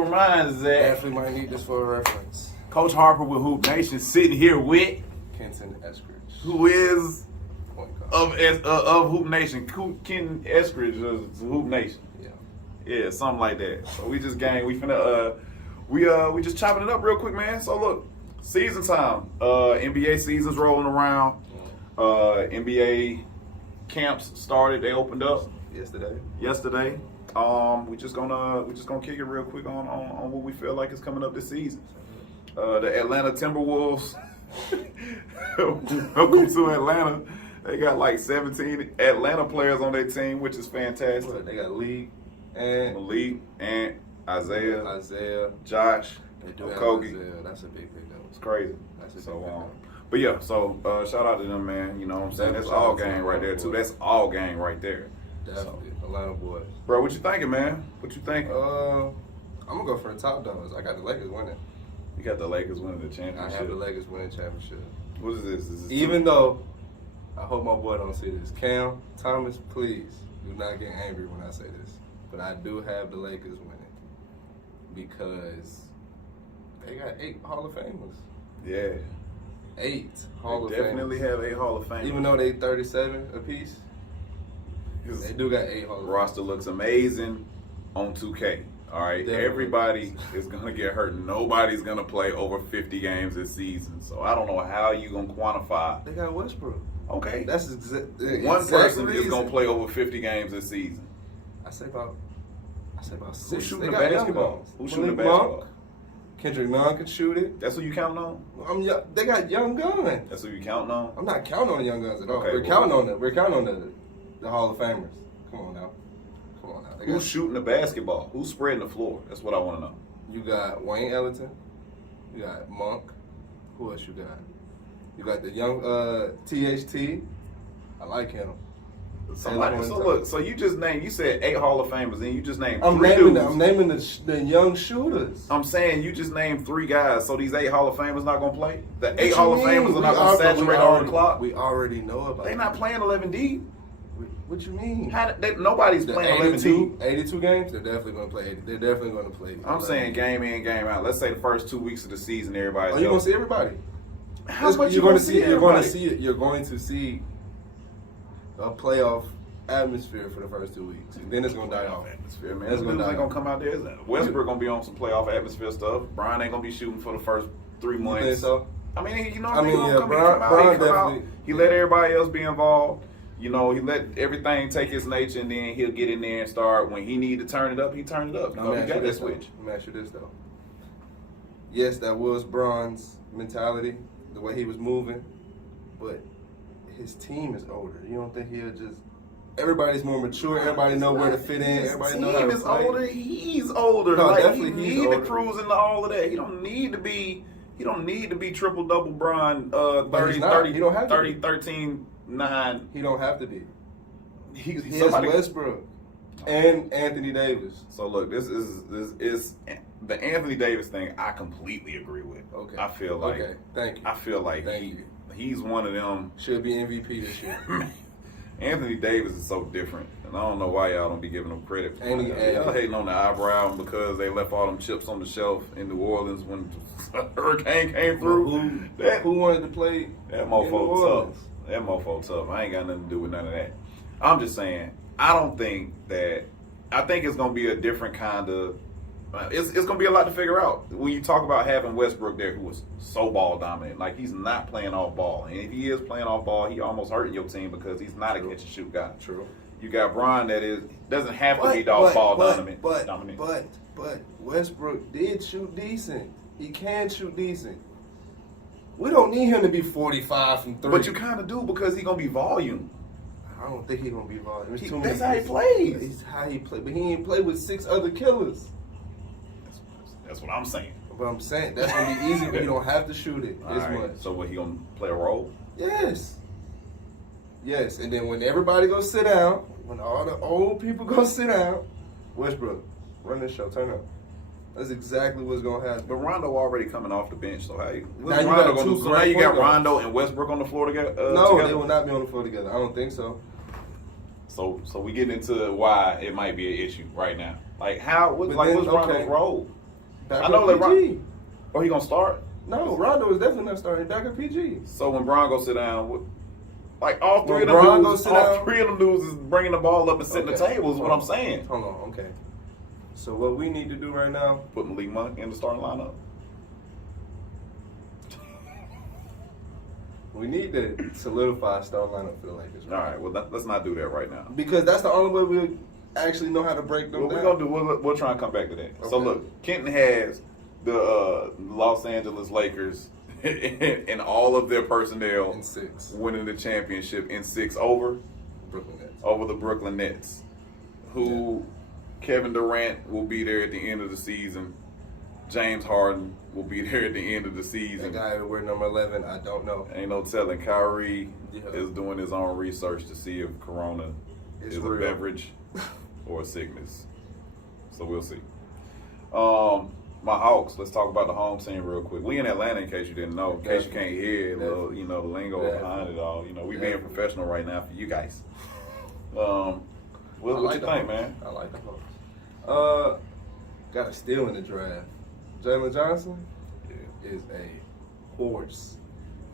reminds that Definitely might need this for a reference. Coach Harper with Hoop Nation sitting here with Kenton Eskridge. who is Point guard. of Hoop Nation. Kenton Eskridge of Hoop Nation. Yeah, something like that. So we just we just chopping it up real quick, man. So look, season time. NBA season's rolling around. NBA camps started. They opened up yesterday. We just gonna kick it real quick on what we feel like is coming up this season. The Atlanta Timberwolves. Welcome to Atlanta. They got like 17 Atlanta players on their team, which is fantastic. They got Malik and Isaiah, Josh, Okogie. That's a big pickup. It's crazy. That's a big pickup. But yeah, so shout out to them, man. You know what I'm saying? That's all gang right there too. That's all gang right there. Definitely. Atlanta boys. Bro, what you thinking, man? What you thinking? I'm gonna go for the top dogs. I got the Lakers winning. You got the Lakers winning the championship. I have the Lakers winning championship. What is this? Is this Even though, I hope my boy don't see this. Cam Thomas, please do not get angry when I say this, but I do have the Lakers winning because they got 8 Hall of Famers. Yeah. 8 Hall of Famers. Definitely have 8 Hall of Famers. Even though they 37 apiece, they do got 8 Hall of Famers. Roster looks amazing on 2K. All right, Definitely. Everybody is gonna get hurt. Nobody's gonna play over 50 games this season. So I don't know how you gonna quantify. They got Westbrook. Okay, That's one person is gonna play over 50 games this season. I say about 6. Who's shooting They the got young basketball? guns. Who's shooting the Malik Monk, basketball? Kendrick Nunn can shoot it. That's who you counting on? They got young guns. That's who you counting on? I'm not counting on the young guns at all. Okay, We're counting on them. We're counting on the Hall of Famers. Come on now. Who's shooting the basketball? Who's spreading the floor? That's what I want to know. You got Wayne Ellington. You got Monk. Who else you got? You got the young THT. I like him. So you just named. You said 8 Hall of Famers, and you just named I'm 3 naming dudes. I'm naming the young shooters. I'm saying you just named 3 guys. So these 8 Hall of Famers not gonna play. The What 8 you Hall of mean? Famers are not gonna saturate all the clock. We already know about. They not playing 11 deep. What you mean? Nobody's playing 11 deep. 82 games. They're definitely gonna play. They're definitely gonna play. I'm saying game in, game out. Let's say the first 2 weeks of the season, everybody's. Oh, you gonna see everybody? How much you're going to see? You're going to see it. You're going to see a playoff atmosphere for the first 2 weeks, and then it's gonna die off. Atmosphere, man. Those dudes ain't gonna come out there. Westbrook gonna be on some playoff atmosphere stuff. Brian ain't gonna be shooting for the first 3 months. You think so? I mean, you know, Brian definitely. He let everybody else be involved. You know, he let everything take its nature, and then he'll get in there and start. When he need to turn it up, he turn it up. You know, he got that switch. Let me ask you this though. Yes, that was Bron's mentality, the way he was moving, but his team is older. You don't think he'll just? Everybody's more mature. Everybody know where to fit in. Everybody know how to is play. older. He's older. No, like, definitely he he's need older. to cruise into all of that. He don't need to be. He don't need to be triple double Bron 30, 30, He don't have to 30, be. 13, 9. He don't have to be. He has somebody- Westbrook and Anthony Davis. So look, this is the Anthony Davis thing. I completely agree with. Okay. I feel like. Okay. Thank you. I feel like Thank you. he's one of them. Should be MVP this year. Anthony Davis is so different, and I don't know why y'all don't be giving him credit. And Y'all hating on the eyebrow because they left all them chips on the shelf in New Orleans when the hurricane came through. Who wanted to play? That in New mofo Orleans? tough. That mofo tough. I ain't got nothing to do with none of that. I'm just saying, I don't think that. I think it's gonna be a different kind of. It's gonna be a lot to figure out when you talk about having Westbrook there, who was so ball dominant. Like, he's not playing off ball, and if he is playing off ball, he almost hurting your team because he's not a catch and shoot guy. True. You got Bron that doesn't have to be ball dominant. But Westbrook did shoot decent. He can shoot decent. We don't need him to be 45 from 3. But you kind of do because he's gonna be volume. I don't think he's gonna be volume. That's how he plays. He's how he play, but he ain't play with 6 other killers. That's what I'm saying. But I'm saying that's gonna be easy, but you don't have to shoot it as much. So what, he gonna play a role? Yes. Yes, and then when everybody go sit down, when all the old people go sit down, Westbrook, run this show, turn up. That's exactly what's gonna happen. But Rondo already coming off the bench, so how Now you got Rondo and Westbrook on the floor together. No, they will not be on the floor together. I don't think so. So we get into why it might be an issue right now. Like what's Rondo's role? Back I know up that PG. He gonna start? No, Rondo is definitely not starting. Back at PG. So when Bron go sit down, like all three When of Bron them go dudes, sit all down? three of them dudes is bringing the ball up and setting the Okay. table. Is what I'm saying. Hold on, okay. So what we need to do right now? Put Malik Monk in the starting lineup. We need to solidify a starting lineup for the Lakers. All right. Well, let's not do that right now. Because that's the only way we actually know how to break them What we're down. gonna do? We'll try and come back to that. So Okay. look, Kenton has the Los Angeles Lakers and all of their personnel In 6. winning the championship in 6 over Brooklyn Nets. the Brooklyn Nets, who Kevin Durant will be there at the end of the season. James Harden will be there at the end of the The season. guy who wear number 11, I don't know. Ain't no telling. Kyrie Yeah. is doing his own research to see if Corona It's is real. a beverage or a sickness. So we'll see. My Hawks. Let's talk about the home team real quick. We in Atlanta, in case you didn't know. In case you can't hear, the lingo behind it all. We being professional right now for you guys. What you think, man? I like the Hawks. Got a steal in the draft. Jalen Johnson is a horse.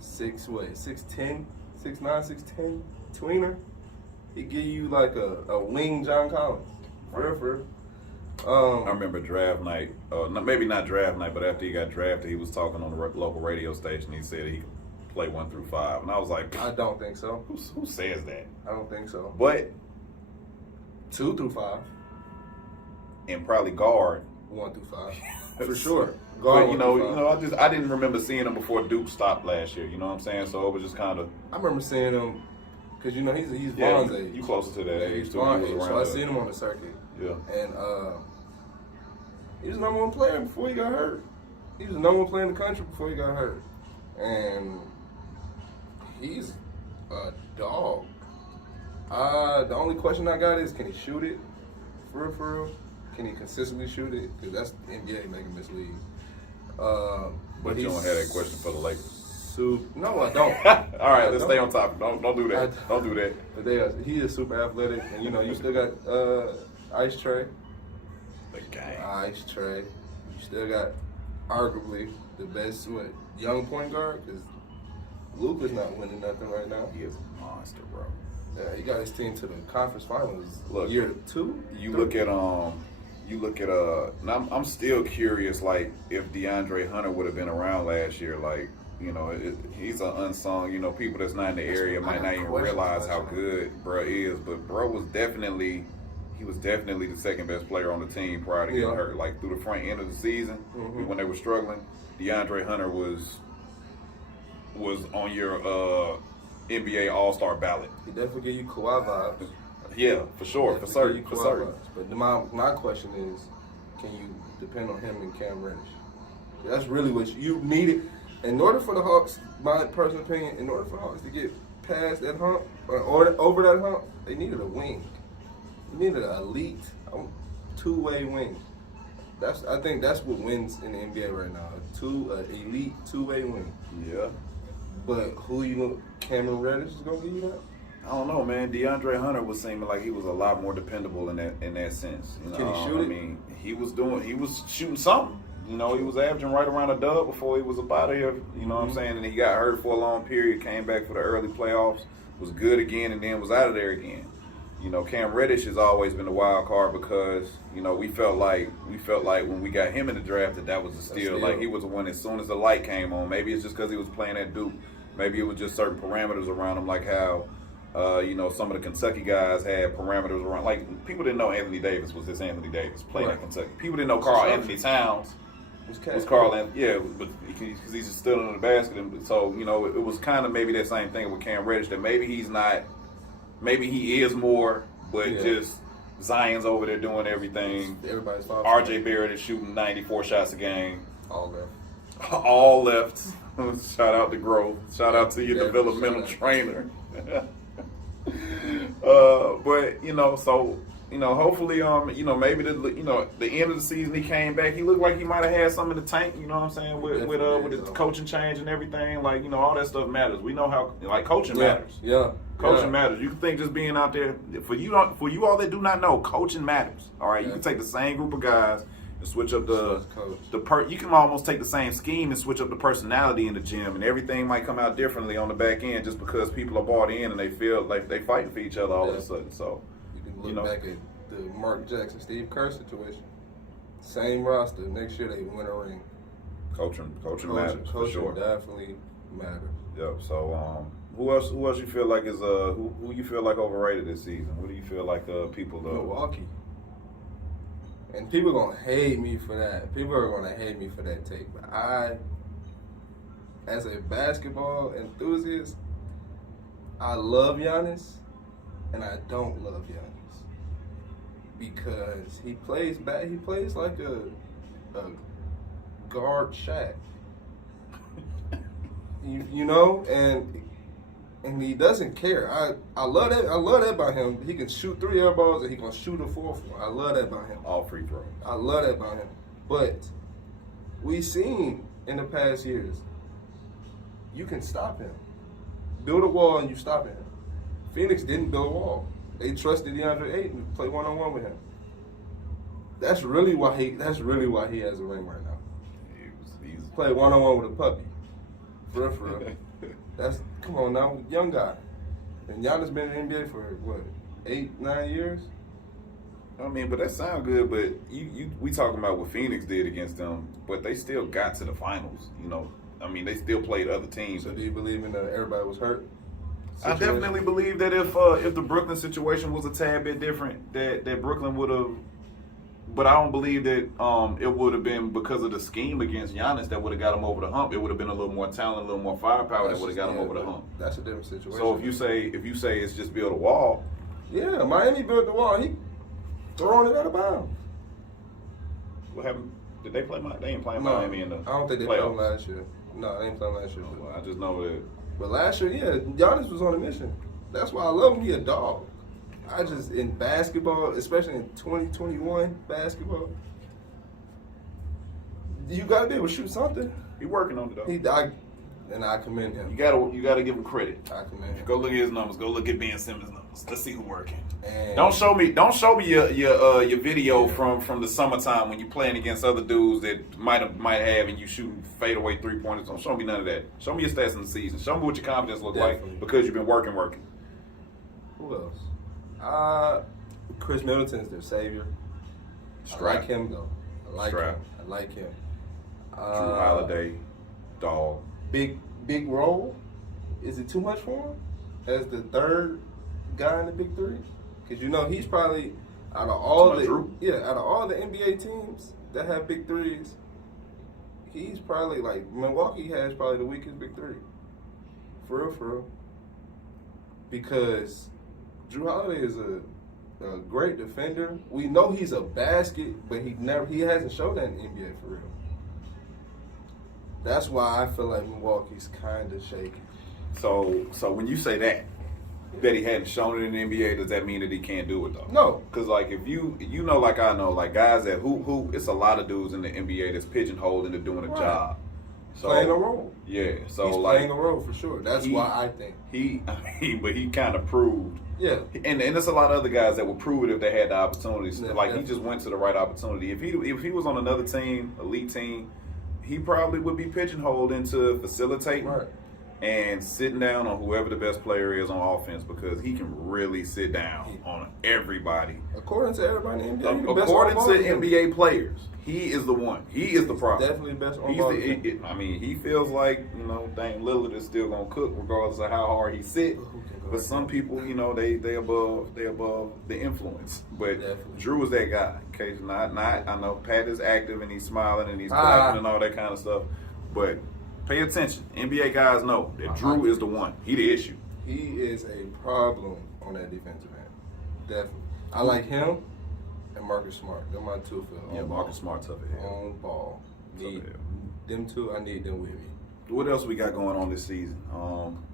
6'10", 6'9", 6'10", tweener. He give you like a wing John Collins. For real. I remember draft night, maybe not draft night, but after he got drafted, he was talking on the local radio station. He said he could play 1 through 5, and I was like, I don't think so. Who says that? I don't think so. But 2 through 5. and probably guard 1 through 5. For sure. But Guard 1 through 5. I didn't remember seeing him before Duke stopped last year. You know what I'm saying? So it was just kind of. I remember seeing him because he's Yeah, Vaughn's age. you closer to that Yeah, age he's too. Vaughn's He age. was So I around seen him on the circuit, Yeah. and he was the number 1 player before he got hurt. He was the number 1 player in the country before he got hurt, and he's a dog. The only question I got is, can he shoot it? For real? Can he consistently shoot it? Because that's the NBA making this league. But you don't have that question for the Lakers. No, I don't. All right, let's stay on topic. Don't do that. Don't do that. But he is super athletic, and you still got Ice Tray. The game. Ice Tray. You still got arguably the best young point guard, because Luka's not winning nothing right now. He is a monster, bro. Yeah, he got his team to the conference finals. Look, year 2. You look at and I'm still curious, like, if DeAndre Hunter would have been around last year, like, he's an unsung, people that's not in the area might not even realize how good bro is, but bro was definitely the second best player on the team prior to getting hurt. Like, through the front end of the season, when they were struggling, DeAndre Hunter was on your NBA All-Star ballot. He definitely give you Kawhi vibes. Yeah, for sure, for certain. But my question is, can you depend on him and Cam Reddish? That's really what you needed. In order for the Hawks, my personal opinion, in order for the Hawks to get past that hump, or over that hump, they needed a wing. They needed an elite, 2-way wing. I think that's what wins in the NBA right now. Elite 2-way wing. Yeah. But Cameron Reddish is gonna give you that? I don't know, man. DeAndre Hunter was seeming like he was a lot more dependable in that sense. Can he shoot it? I mean, he was shooting something. He was averaging right around a dub before he was up out of here. You know what I'm saying? And he got hurt for a long period, came back for the early playoffs, was good again, and then was out of there again. Cam Reddish has always been a wild card because, we felt like when we got him in the draft that was a steal. Like, he was the one as soon as the light came on. Maybe it's just because he was playing at Duke. Maybe it was just certain parameters around him, like how some of the Kentucky guys had parameters around. Like, people didn't know Anthony Davis was this Anthony Davis playing at Kentucky. People didn't know Karl Anthony Towns was Karl Anthony. Yeah, but because he's just still in the basket. And so, it was kind of maybe that same thing with Cam Reddish, that maybe he's not, maybe he is more, but just Zion's over there doing everything. Everybody's fine. RJ Barrett is shooting 94 shots a game. All left. All left. Shout out to Growth. Shout out to your developmental trainer. But so hopefully maybe the end of the season he came back. He looked like he might have had some in the tank. You know what I'm saying, with his coaching change and everything. Like, all that stuff matters. We know how coaching matters. Yeah. Coaching matters. You can think just being out there for you all that do not know, coaching matters. All right, you can take the same group of guys and switch up Coach. you can almost take the same scheme and switch up the personality in the gym, and everything might come out differently on the back end just because people are bought in and they feel like they fighting for each other all of a sudden. So you can look back at the Mark Jackson, Steve Kerr situation. Same roster. Next year they win a ring. Coaching matters for sure. Definitely matters. Yep. So who else you feel like is who you feel like overrated this season? Who do you feel like people Milwaukee. And people are gonna hate me for that. People are gonna hate me for that take. But I, as a basketball enthusiast, I love Giannis, and I don't love Giannis because he plays bad. He plays like a guard Shaq. you know, and he doesn't care. I love that. I love that about him. He can shoot 3 air balls and he can shoot a 4th one. I love that about him. all free throws. I love that about him. But we've seen in the past years, you can stop him. Build a wall and you stop him. Phoenix didn't build a wall. They trusted DeAndre Ayton to play one-on-one with him. That's really why he has a ring right now. He's play one-on-one with a puppy. For real. Come on now, young guy. And Giannis been in the NBA for what, 8-9 years? I mean, but that sounds good. But we talking about what Phoenix did against them, but they still got to the finals. You know, I mean, they still played other teams. So do you believe in everybody was hurt? I definitely believe that if the Brooklyn situation was a tad bit different, that Brooklyn would have. But I don't believe that it would have been because of the scheme against Giannis that would have got him over the hump. It would have been a little more talent, a little more firepower that would have got him over the hump. That's a different situation. So if you say it's just build a wall, yeah, Miami built the wall. He throwing it out of bounds. what happened? Did they play Miami? They ain't playing No, Miami in the I don't think they played them last year. No, they ain't playing last year. Well, I just know that. But last year, yeah, Giannis was on a mission. That's why I love him. He a dog. In basketball, especially in 2021 basketball, you gotta be able to shoot something. He working on it though. And I commend him. You gotta give him credit. I commend him. Go look at his numbers. Go look at Ben Simmons' numbers. Let's see who's working. And Don't show me your video from the summertime when you playing against other dudes that might have and you shooting fadeaway 3-pointers. Don't show me none of that. Show me your stats in the season. Show me what your confidence look like because you've been working. Who else? Chris Middleton is their savior. I like him though. I like him. Drew Holiday, dog. Big role. Is it too much for him as the third guy in the big three? Because you know he's probably out of all the NBA teams that have big threes, he's probably like Milwaukee has probably the weakest big three. For real. Because Drew Holiday is a great defender. We know he's a basket, but he hasn't shown that in the NBA for real. That's why I feel like Milwaukee's kind of shaky. So when you say that he hadn't shown it in the NBA, does that mean that he can't do it though? No, because like if you know like I know like guys that who it's a lot of dudes in the NBA that's pigeonholed into doing a job. So, playing a role. Yeah, so he's like playing a role for sure. That's why I think but he kind of proved. Yeah, and there's a lot of other guys that would prove it if they had the opportunities. Yeah, like he just went to the right opportunity. If he was on another team, elite team, he probably would be pigeonholed into facilitating and sitting down on whoever the best player is on offense because he can really sit down on everybody. According to everybody in the NBA, according to NBA players, he is the one. He is the problem. Definitely best on ball. I mean, he feels like Dame Lillard is still gonna cook regardless of how hard he sits. But some people, they above the influence. But Definitely. Drew is that guy. In case not. I know Pat is active and he's smiling and he's clapping and all that kind of stuff. But pay attention. NBA guys know that Drew is the one. He the issue. He is a problem on that defensive end. Definitely. I like him and Marcus Smart. They're my two for Marcus Smart's up ahead. On ball. Them two, I need them with me. What else we got going on this season?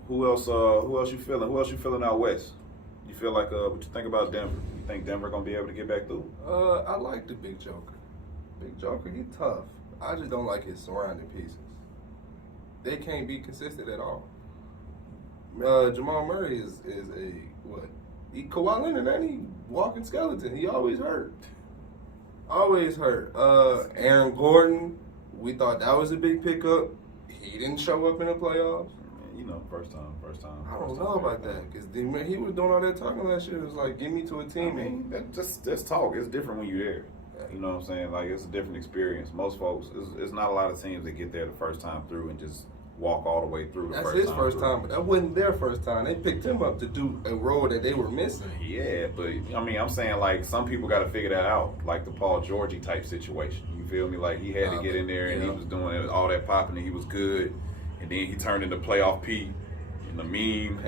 Who else you feeling? Who else you feeling out west? You feel like what you think about Denver? You think Denver gonna be able to get back through? I like the Big Joker. Big Joker, he tough. I just don't like his surrounding pieces. They can't be consistent at all. Jamal Murray is a what? Kawhi Leonard, ain't he? Walking skeleton. He always hurt. Always hurt. Aaron Gordon, we thought that was a big pickup. He didn't show up in the playoffs. You know, first time. I don't know about that because he was doing all that talking last year. It was like, give me to a team. I mean, that's talk. It's different when you're there. You know what I'm saying? Like, it's a different experience. Most folks, it's not a lot of teams that get there the first time through and just walk all the way through the That's first his time first through. time, but that wasn't their first time. They picked him up to do a role that they were missing. Yeah, but I mean, I'm saying like some people got to figure that out, like the Paul George type situation. You feel me? Like he had to get in there and he was doing all that popping and he was good, and then he turned into playoff P, in the meme,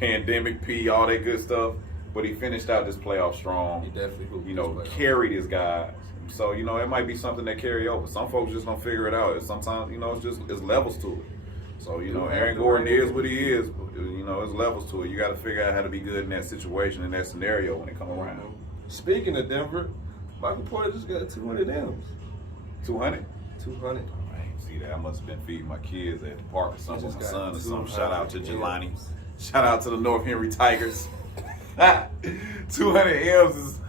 pandemic P, all that good stuff. But he finished out this playoff strong. He definitely, carried his guys. So it might be something that carry over. Some folks just don't figure it out. Sometimes it's levels to it. So Aaron Gordon is what he is. But, it's levels to it. You got to figure out how to be good in that situation, in that scenario when it come around. Speaking of Denver, Michael Porter just got 200 M's. 200. 200. I ain't see that. I must have been feeding my kids at the park or something with my son or something. 200 Shout out to Jelani. M's. Shout out to the North Henry Tigers. 200 M's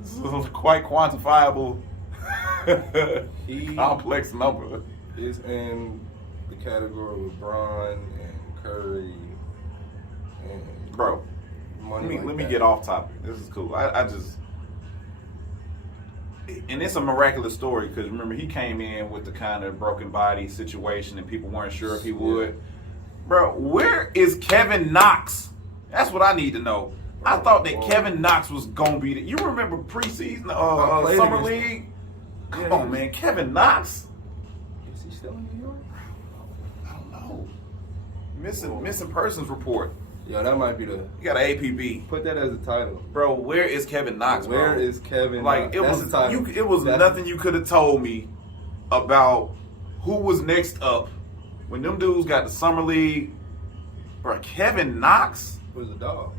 is quite quantifiable. Complex number. Is in the category with Bron and Curry and bro. Let me get off topic. This is cool. I just, and it's a miraculous story because remember he came in with the kind of broken body situation and people weren't sure if he would. Bro, where is Kevin Knox? That's what I need to know. I thought that Kevin Knox was gonna be you remember preseason summer league? Come on, man, Kevin Knox. Is he still in New York? I don't know. Missing persons report. Yeah, that might be the. You got an APB. Put that as a title, bro. Where is Kevin Knox? Where is Kevin? Like Knox? it was nothing you could have told me about who was next up when them dudes got the summer league. Bro, Kevin Knox was a dog.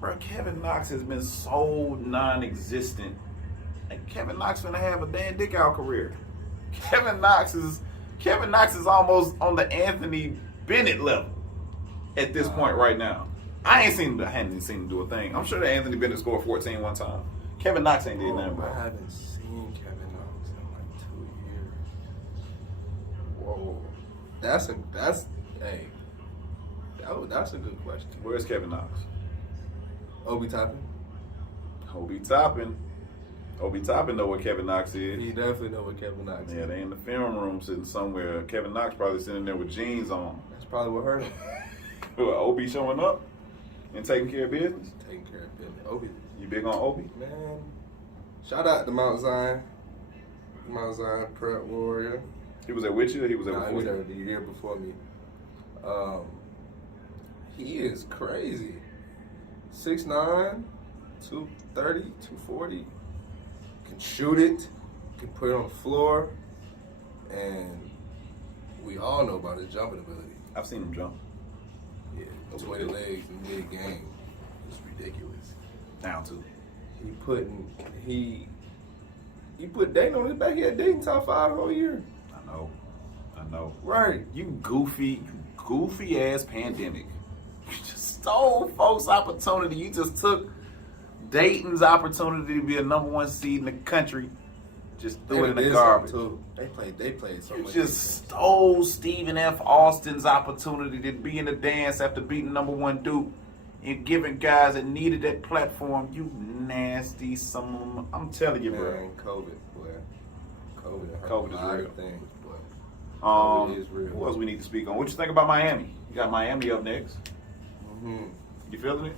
Bro, Kevin Knox has been so non-existent. And Kevin Knox finna have a Dan Dickow career. Kevin Knox is almost on the Anthony Bennett level at this point right now. I hadn't seen him do a thing. I'm sure that Anthony Bennett scored 14 one time. Kevin Knox ain't did nothing, bro. I haven't seen Kevin Knox in like 2 years. Whoa, that's a good question. Where's Kevin Knox? Obi Toppin. Obi Toppin know what Kevin Knox is. He definitely know what Kevin Knox is. Yeah, they in the film room sitting somewhere. Kevin Knox probably sitting there with jeans on. That's probably what hurt him. Obi showing up and taking care of business. Taking care of business. Obi. You big on Obi? Man. Shout out to Mount Zion. Mount Zion Prep Warrior. He was at with you or he was at He before was you? there the year before me. He is crazy. 6'9", 230, 240. Can shoot it. Can put it on the floor. And we all know about his jumping ability. I've seen him jump. Yeah, 20 legs in mid-game. It's ridiculous. Down to. He put Dayton on his back. He had Dayton top 5 the whole year. I know. Right. You goofy ass pandemic. You just stole folks' opportunity. You just took Dayton's opportunity to be a #1 seed in the country. Just threw it in the garbage. Too. They played so You much. just stole Stephen F. Austin's opportunity to be in the dance after beating #1 Duke and giving guys that needed that platform. You nasty some. I'm telling you, bro. Man, COVID, boy. COVID is real. Things, boy. Who COVID is real. else we need to speak on? What you think about Miami? You got Miami up next. Mm-hmm. You feeling it?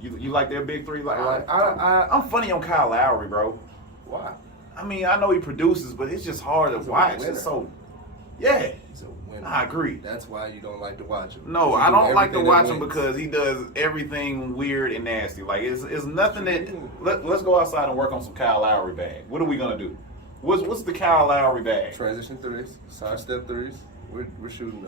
You like their big three? I'm funny on Kyle Lowry, bro. Why? I mean, I know he produces, but it's just hard to watch. It's so, yeah. He's a winner. I agree. That's why you don't like to watch him. No, He I do don't like to everything watch that him wins. because he does everything weird and nasty. Like it's nothing that. Let's go outside and work on some Kyle Lowry bag. What are we gonna do? What's the Kyle Lowry bag? Transition threes, sidestep threes. We're shooting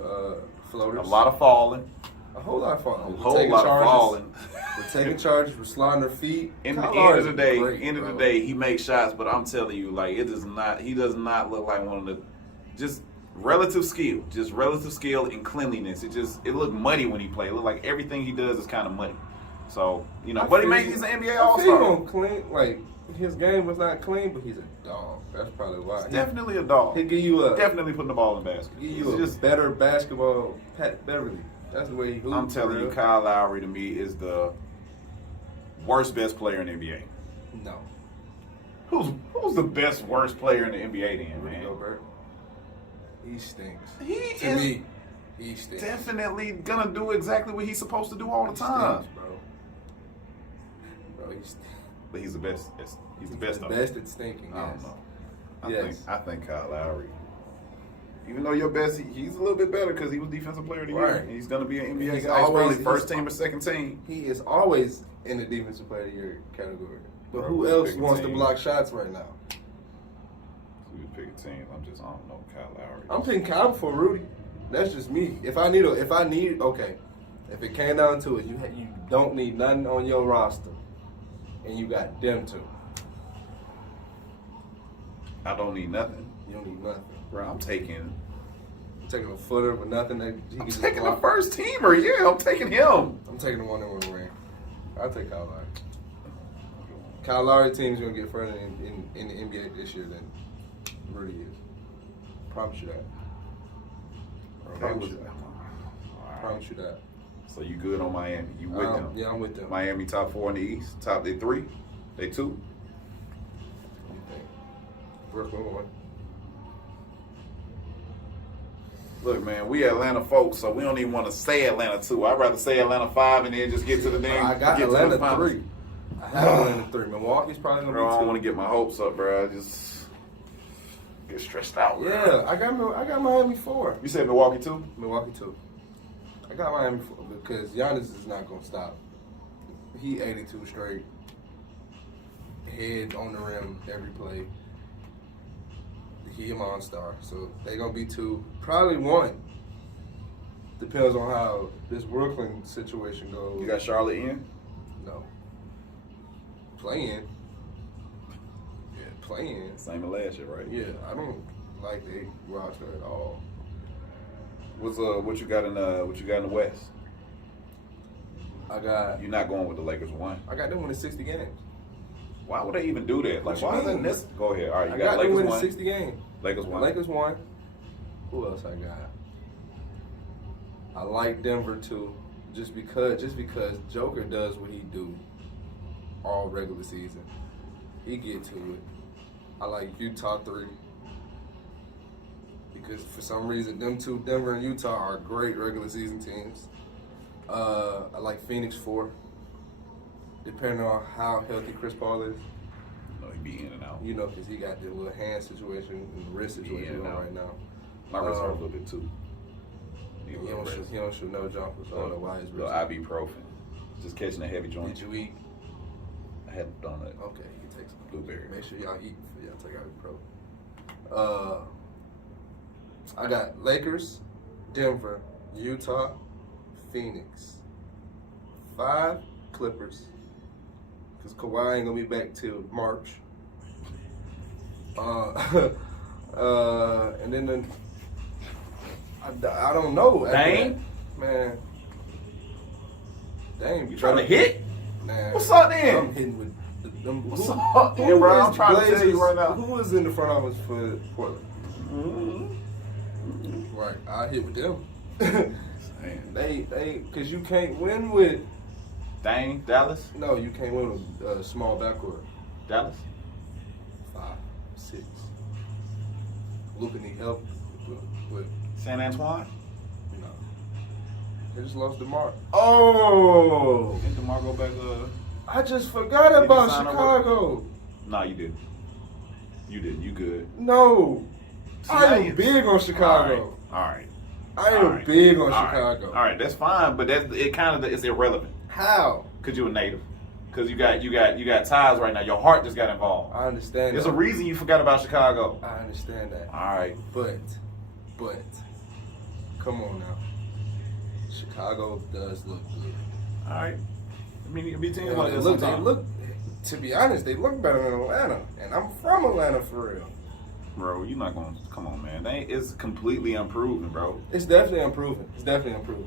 floaters. A lot of falling. A whole lot of falling. A We're whole taking lot of charges. falling. We're taking charges. We're sliding our feet. In the Kyle end Lowry's of the day, great, bro. he makes shots, but I'm telling you, like he does not look like one of the just relative skill and cleanliness. It looked muddy when he played. It looked like everything he does is kind of muddy. So, but he's an NBA All-Star. I feel All-Star. him clean, like, his game was not clean, but he's a dog. That's probably why. He's definitely a dog. He'll give you definitely putting the ball in the basket. Give you a better basketball Pat Beverly. That's the way he hoops. I'm telling you, Kyle Lowry to me is the best player in the NBA. No. Who's the worst player in the NBA then, man? Gobert. He stinks. He stinks. Definitely gonna do exactly what he's supposed to do all the time. Stinks, bro, he stinks. But he's the best. He's the best. Best at stinking. I don't know. I think Kyle Lowry. Even though your best, he's a little bit better because he was defensive player of the year. Right. And he's gonna be an NBA He's guy. He's always- probably first team or second team. He is always in the defensive player of the year category. But Bro, who we're else picking wants to teams. block shots right now? We was picking teams. I don't know Kyle Lowry. I'm picking Kyle before Rudy. That's just me. If it came down to it, you don't need nothing on your roster, and you got them two. I don't need nothing. You don't need nothing. Bro, I'm taking Taking a footer with nothing that he can I'm just taking the block. first teamer. Yeah, I'm taking him. I'm taking the one that won the ring. I'll take Kyle Lowry. Kyle Lowry team's gonna get further in the NBA this year than Rudy is. Promise you that. Promise you that. Promise you that. So you good on Miami? You with them? Yeah, I'm with them. Miami top 4 in the East. Top they 3, they 2. What do you think? First one. Look, man, we Atlanta folks, so we don't even want to say Atlanta 2. I'd rather say Atlanta 5 and then just get to the thing. I got Atlanta 3. I have Atlanta 3. Milwaukee's probably gonna be 2. I don't want to get my hopes up, bro. I just get stressed out. Bro. Yeah, I got Miami 4. You said Milwaukee 2? Milwaukee 2. I got Miami 4 because Giannis is not gonna stop. He 82 straight. Head on the rim every play. He a monster, so they gonna be 2, probably 1. Depends on how this Brooklyn situation goes. You got Charlotte in? No. Playing. Yeah, playing. Same as last year, right? Yeah, I don't like the roster at all. What you got in the West? You're not going with the Lakers 1. I got them winning 60 games. Why would they even do that? Like, why isn't this? Go ahead. All right, you I got got them Lakers winning 1. 60 games. Lakers 1. Lakers 1. Who else I got? I like Denver too, just because Joker does what he do all regular season. He get to it. I like Utah 3 because for some reason them two, Denver and Utah, are great regular season teams. I like Phoenix 4, depending on how healthy Chris Paul is. No, he be in and out. You know, because he got the little hand situation and the wrist situation going right now. My wrist hurt a little bit too. He don't shoot no jumpers. I don't know why his wrist. Little ibuprofen. Just catching a heavy joint. Did you eat? I hadn't done it. Okay, you can take some Blueberry. Make sure y'all eat before y'all take ibuprofen. I got Lakers, Denver, Utah, Phoenix. 5 Clippers. Because Kawhi ain't gonna be back till March. And then I don't know. Dame? Man. Dame. You trying to hit? Nah. What's up then? I'm hitting with them. What's up then, bro? I'm trying to tell you right now. Who was in the front office for Portland? Mm-hmm. Right. I hit with them. Man. They, because you can't win with. Dame, Dallas? No, you can't win with a small backcourt. Dallas? 5, 6. Luka need help, but San Antoine? no. They just lost DeMar. Oh! Didn't DeMar go back? I just forgot Did he about sign Chicago. No, you didn't. You didn't. You good. No. See, I now am you- big on Chicago. All right. I am big on Chicago. All right, that's fine, but it's irrelevant. How? Cause you're a native. Cause you got ties right now. Your heart just got involved. I understand There's that. a reason you forgot about Chicago. I understand that. All right. But, come on now. Chicago does look good. All right. I mean, it be teams They like this look, sometimes. to be honest, they look better than Atlanta. And I'm from Atlanta for real. Bro, you're not gonna come on, man. It's completely unproven, bro. It's definitely improving.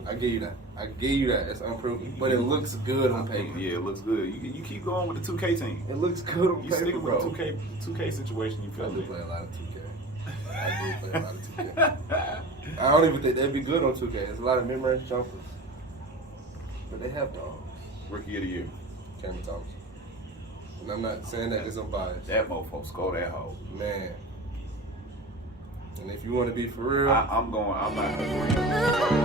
I give you that. It's unproven, but it looks good on paper. Yeah, it looks good. You keep going with the 2K team. It looks good on You paper, sticking bro. with the 2K situation. You I feel do me? play a lot of 2K. I don't even think they'd be good on 2K. There's a lot of mid-range jumpers, but they have dogs. Rookie of the year. Kevin Knox. And I'm not saying that because I'm biased. That mofo score that hoe. Man. And if you want to be for real, I'm not agreeing.